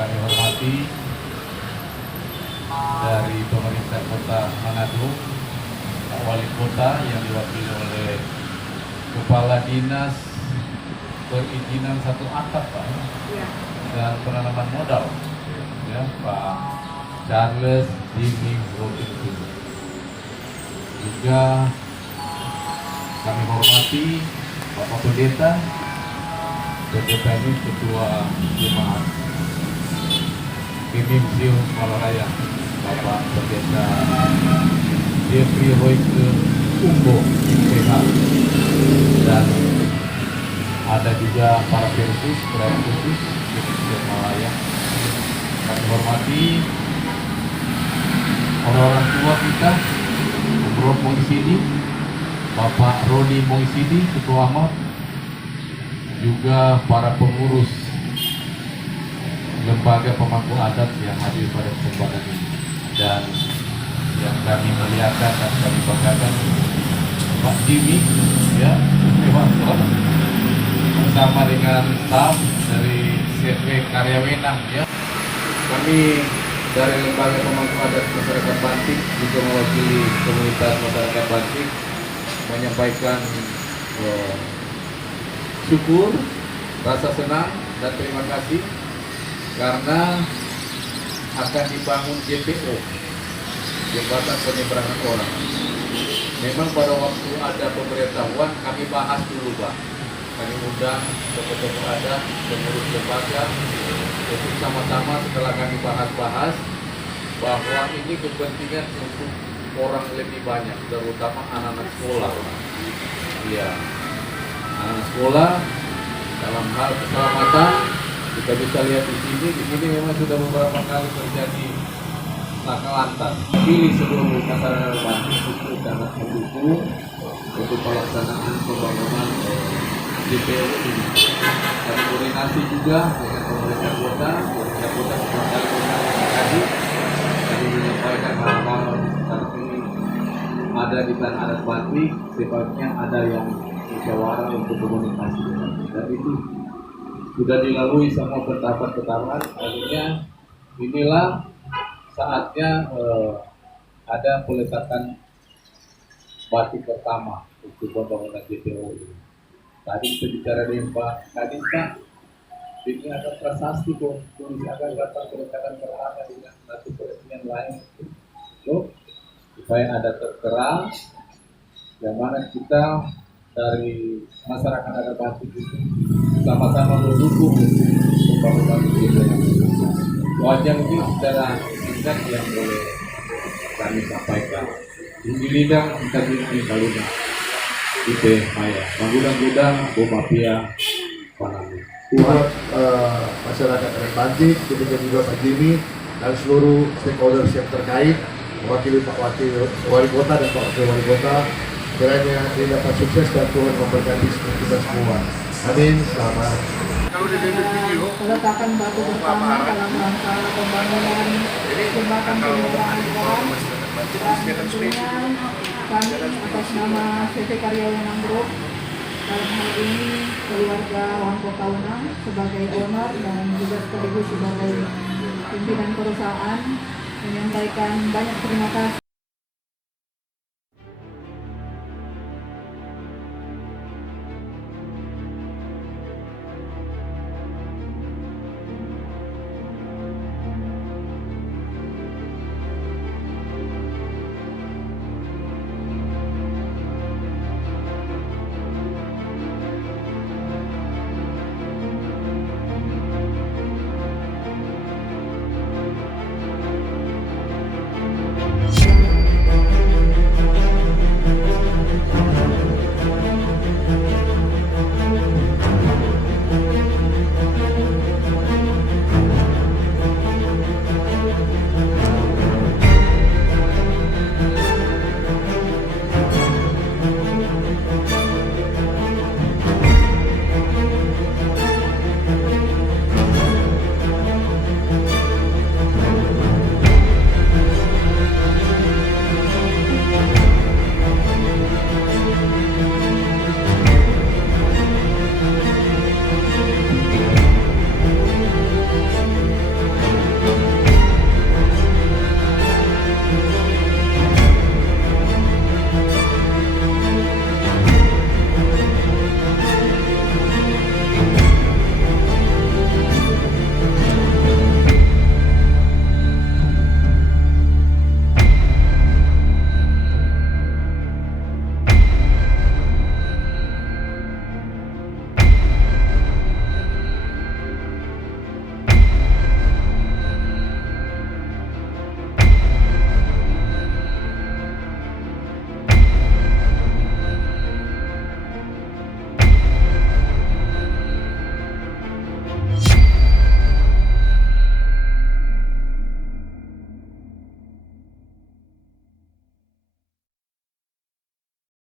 Kami hormati dari pemerintah Kota Manado, Pak Wali Kota yang diwakili oleh Kepala Dinas Perizinan Satu Atap, Pak, dan penanaman modal, ya, Pak Charles Jimmy Robinson. Juga kami hormati Bapak Pendeta ini Ketua Jemaat Bimim Zio Malaya, Bapak Pendeta Jeffrey Royke Umbo PH, dan ada juga para persus, pelayan khusus Bimim Malaya. Kami hormati orang-orang tua kita, Bro Moisidi, Bapak Roni Moisidi, Ketua Ahmad, juga para pengurus lembaga pemangku adat yang hadir pada kesempatan ini, dan yang kami muliakan dan kami banggakan Pak Jimmy, ya, bersama dengan staf dari CV Karyawenang, ya. Kami dari lembaga pemangku adat masyarakat Bantik juga mewakili komunitas masyarakat Bantik menyampaikan syukur, rasa senang dan terima kasih karena akan dibangun JPO, jembatan penyeberangan orang. Memang pada waktu ada pemberitahuan kami bahas dulu, Pak. Kami undang tokoh-tokoh adat, pengurus lembaga, untuk sama-sama setelah kami bahas-bahas bahwa ini kepentingan untuk orang lebih banyak, terutama anak-anak sekolah. Iya, anak sekolah dalam hal keselamatan. Kita bisa lihat di sini memang sudah beberapa kali terjadi laka lantas. Pilih seluruh masyarakat Bantik untuk sangat mendukung untuk pelaksanaan pembangunan JPO ini. Dan koordinasi juga dengan pemerintah kota beberapa kali komunikasi tadi menyampaikan hal-hal seperti ada di Tanah Adat Batik, sebaiknya ada yang musyawarah untuk komunikasi dan itu sudah dilalui semua pertahapan-pertahapan. Artinya inilah saatnya ada peletakan batik pertama untuk pembangunan JPO ini. Tadi kita bicara dengan Pak Kadin, Pak, ini ada prasasti kok, tulis akan datang peletakan pertama dengan satu presiden lain. So, supaya ada tertera yang mana kita dari masyarakat adat batik itu sama-sama mendukung pembangunan JPO. Wajah ini secara singkat yang boleh kami sampaikan. Di lidang kita di Kaluna, Ipe Maya, Gudang, Bomapia, Panami. Buat masyarakat adat batik, demikian juga Pak Jimmy dan seluruh stakeholders yang terkait, mewakili Pak Wakil Wali Kota dan Pak Wakil Wali Kota, kiranya ini dapat sukses dan Tuhan memberkati kita semua. Amin. Selamat. Peletakan batu pertama dalam rangka pembangunan jembatan penyeberangan orang. Dan tentunya kami atas nama CV Karya Wenang Group dalam hal ini keluarga Wangkota Wenang sebagai owner dan juga sekaligus sebagai pimpinan perusahaan menyampaikan banyak terima kasih